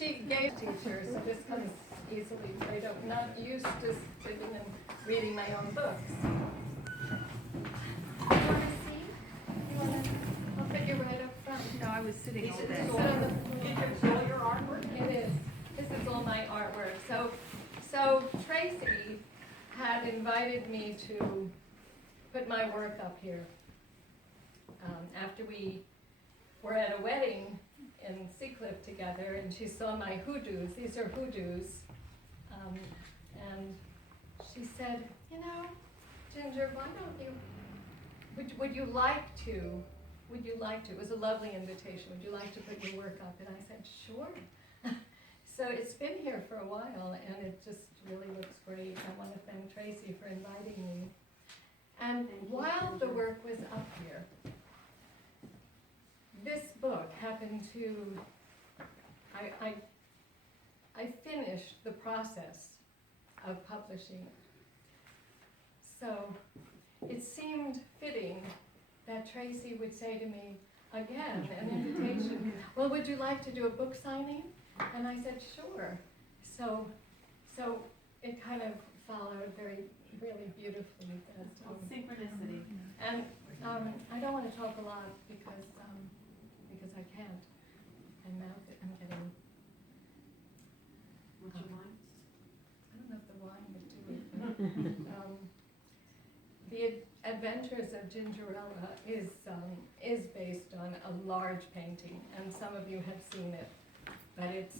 she gave teachers, so this comes easily. I'm not used to sitting and reading my own books. You want to see? I'll put you right up front. No, I was sitting all day. Is it all your artwork? It is. This is all my artwork. So Tracy had invited me to put my work up here. After we were at a wedding in Seacliff together, and she saw my hoodoos. These are hoodoos. And she said, you know, Ginger, why don't you, would you like to, it was a lovely invitation, would you like to put your work up? And I said, sure. So it's been here for a while, and it just really looks great. I want to thank Tracy for inviting me. And while the work was up here, this book happened to, I finished the process of publishing it. So it seemed fitting that Tracy would say to me, again, an invitation, well, would you like to do a book signing? And I said, sure. So it kind of followed really beautifully. Synchronicity. And I don't want to talk a lot because I can't. I'm getting. Would you mind? I don't know if the wine would do it. But, the Adventures of Gingerella is based on a large painting, and some of you have seen it. But it's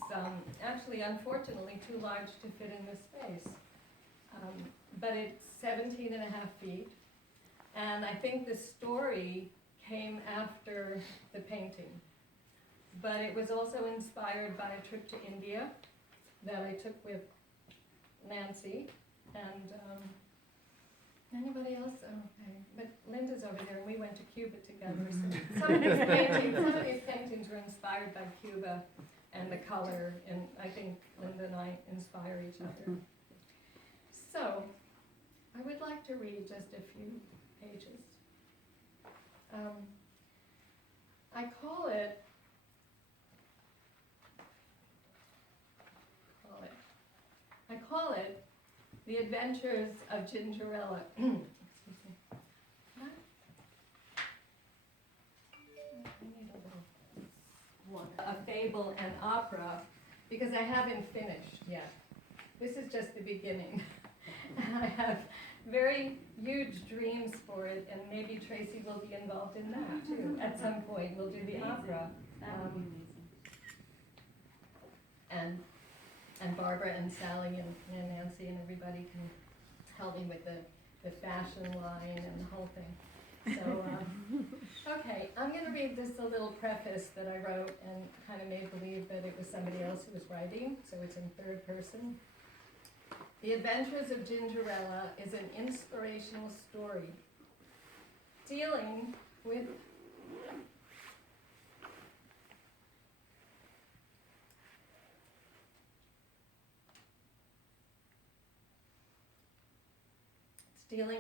actually, unfortunately, too large to fit in this space. But it's 17 and a half feet, and I think the story came after the painting. But it was also inspired by a trip to India that I took with Nancy, and anybody else? Oh, okay. But Linda's over there, and we went to Cuba together. So some of these paintings were inspired by Cuba and the color, and I think Linda and I inspire each other. So I would like to read just a few pages. I call it The Adventures of Gingerella. Excuse me. What? I need a little one. A fable and opera, because I haven't finished yet. This is just the beginning. And I have very huge dreams for it, and maybe Tracy will be involved in that too. At some point, we'll do the opera. That would be amazing. And Barbara and Sally and Nancy and everybody can help me with the fashion line and the whole thing. So, okay, I'm going to read this a little preface that I wrote and kind of made believe that it was somebody else who was writing, so it's in third person. The Adventures of Gingerella is an inspirational story dealing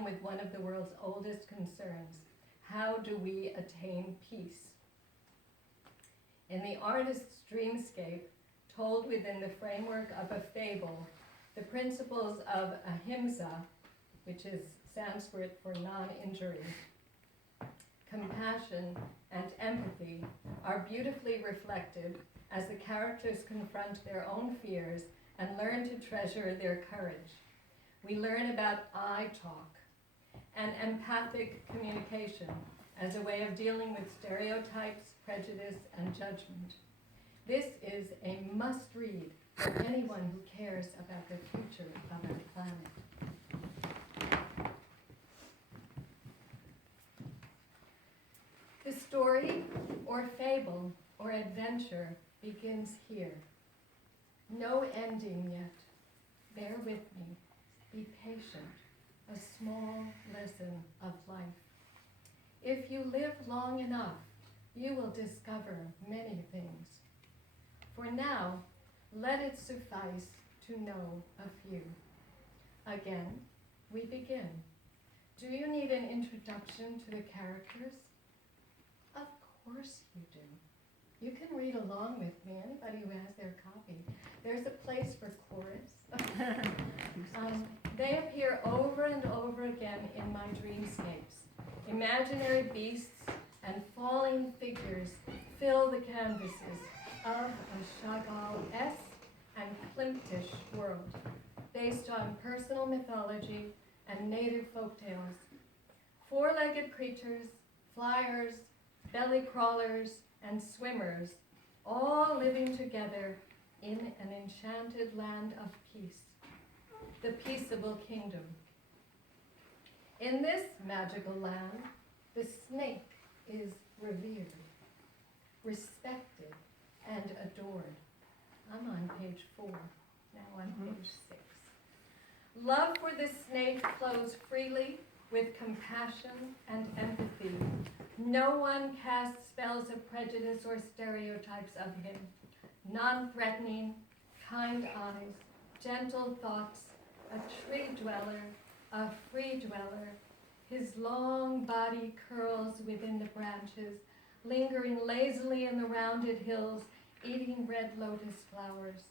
with one of the world's oldest concerns. How do we attain peace? In the artist's dreamscape, told within the framework of a fable, the principles of ahimsa, which is Sanskrit for non-injury, compassion, and empathy are beautifully reflected as the characters confront their own fears and learn to treasure their courage. We learn about I talk and empathic communication as a way of dealing with stereotypes, prejudice, and judgment. This is a must-read for anyone who cares about the future of our planet. The story, or fable, or adventure begins here. No ending yet. Bear with me. Be patient. A small lesson of life. If you live long enough, you will discover many things. For now, let it suffice to know a few. Again, we begin. Do you need an introduction to the characters? Of course you do. You can read along with me, anybody who has their copy. dreamscapes. Imaginary beasts and falling figures fill the canvases of a Chagall-esque and Klimtish world, based on personal mythology and native folktales. Four-legged creatures, flyers, belly crawlers, and swimmers, all living together in an enchanted land of peace, the peaceable kingdom. In this magical land, the snake is revered, respected, and adored. I'm on page 4, now on page 6. Love for the snake flows freely with compassion and empathy. No one casts spells of prejudice or stereotypes of him. Non-threatening, kind eyes, gentle thoughts, a tree dweller, a free dweller. His long body curls within the branches, lingering lazily in the rounded hills, eating red lotus flowers.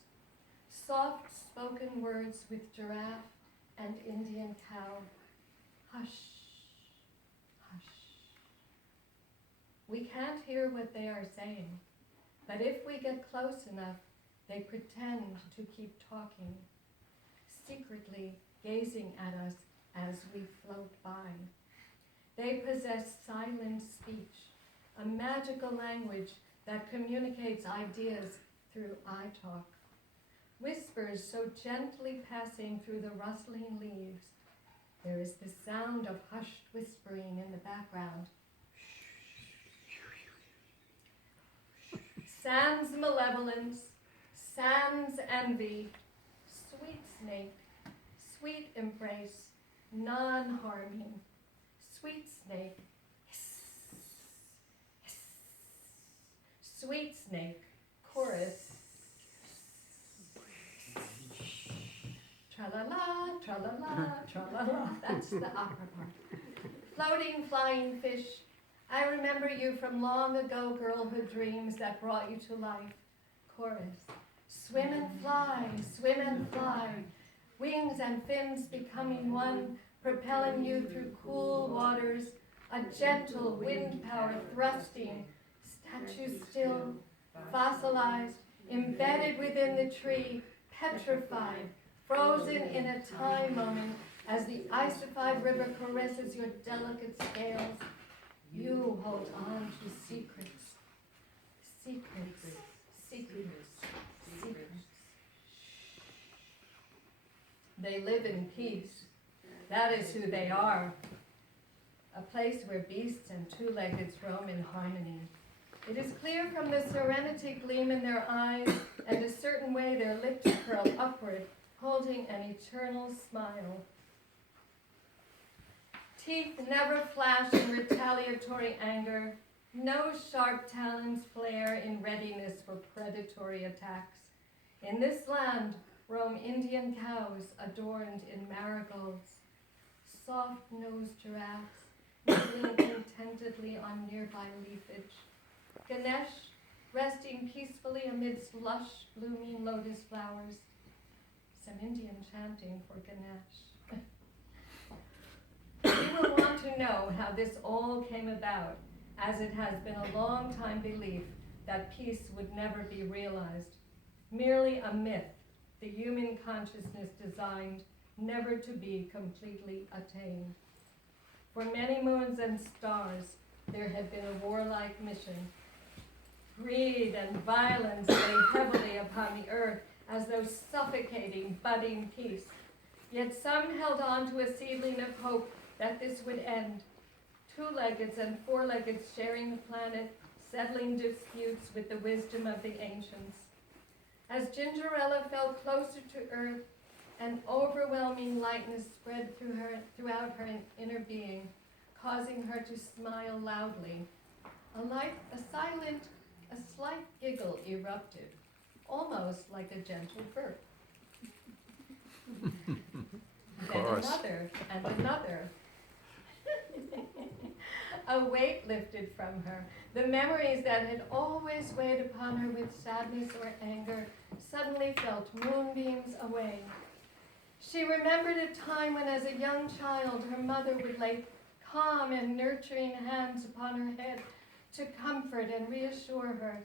Soft-spoken words with giraffe and Indian cow. Hush, hush. We can't hear what they are saying, but if we get close enough, they pretend to keep talking, secretly gazing at us as we float by. They possess silent speech, a magical language that communicates ideas through eye talk. Whispers so gently passing through the rustling leaves. There is the sound of hushed whispering in the background. Sans malevolence, sans envy, sweet snake, sweet embrace, non-harming, sweet snake, hiss, hiss, sweet snake, chorus, tra-la-la, tra-la-la, tra-la-la, that's the opera part. Floating, flying fish, I remember you from long ago girlhood dreams that brought you to life. Chorus, swim and fly, wings and fins becoming one, propelling you through cool waters, a gentle wind power thrusting, statue still, fossilized, embedded within the tree, petrified, frozen in a time moment as the icified river caresses your delicate scales. You hold on to secrets, secrets, secrets, secrets. They live in peace. That is who they are. A place where beasts and two-leggeds roam in harmony. It is clear from the serenity gleam in their eyes and a certain way their lips curl upward, holding an eternal smile. Teeth never flash in retaliatory anger. No sharp talons flare in readiness for predatory attacks. In this land roam Indian cows adorned in marigolds, soft-nosed giraffes nibbling contentedly on nearby leafage. Ganesh resting peacefully amidst lush, blooming lotus flowers. Some Indian chanting for Ganesh. We will want to know how this all came about, as it has been a long time belief that peace would never be realized. Merely a myth, the human consciousness designed never to be completely attained. For many moons and stars, there had been a warlike mission. Greed and violence lay heavily upon the earth as though suffocating, budding peace. Yet some held on to a seedling of hope that this would end. Two-leggeds and four-leggeds sharing the planet, settling disputes with the wisdom of the ancients. As Gingerella fell closer to earth, an overwhelming lightness spread throughout her inner being, causing her to smile loudly. A slight giggle erupted, almost like a gentle burp. Then another and another. A weight lifted from her. The memories that had always weighed upon her with sadness or anger suddenly felt moonbeams away. She remembered a time when, as a young child, her mother would lay calm and nurturing hands upon her head to comfort and reassure her.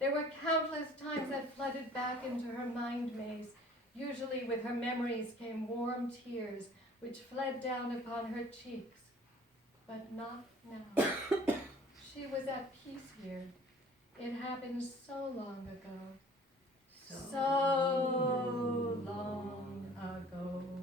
There were countless times that flooded back into her mind maze. Usually with her memories came warm tears, which fled down upon her cheeks. But not now. She was at peace here. It happened so long ago. So long ago.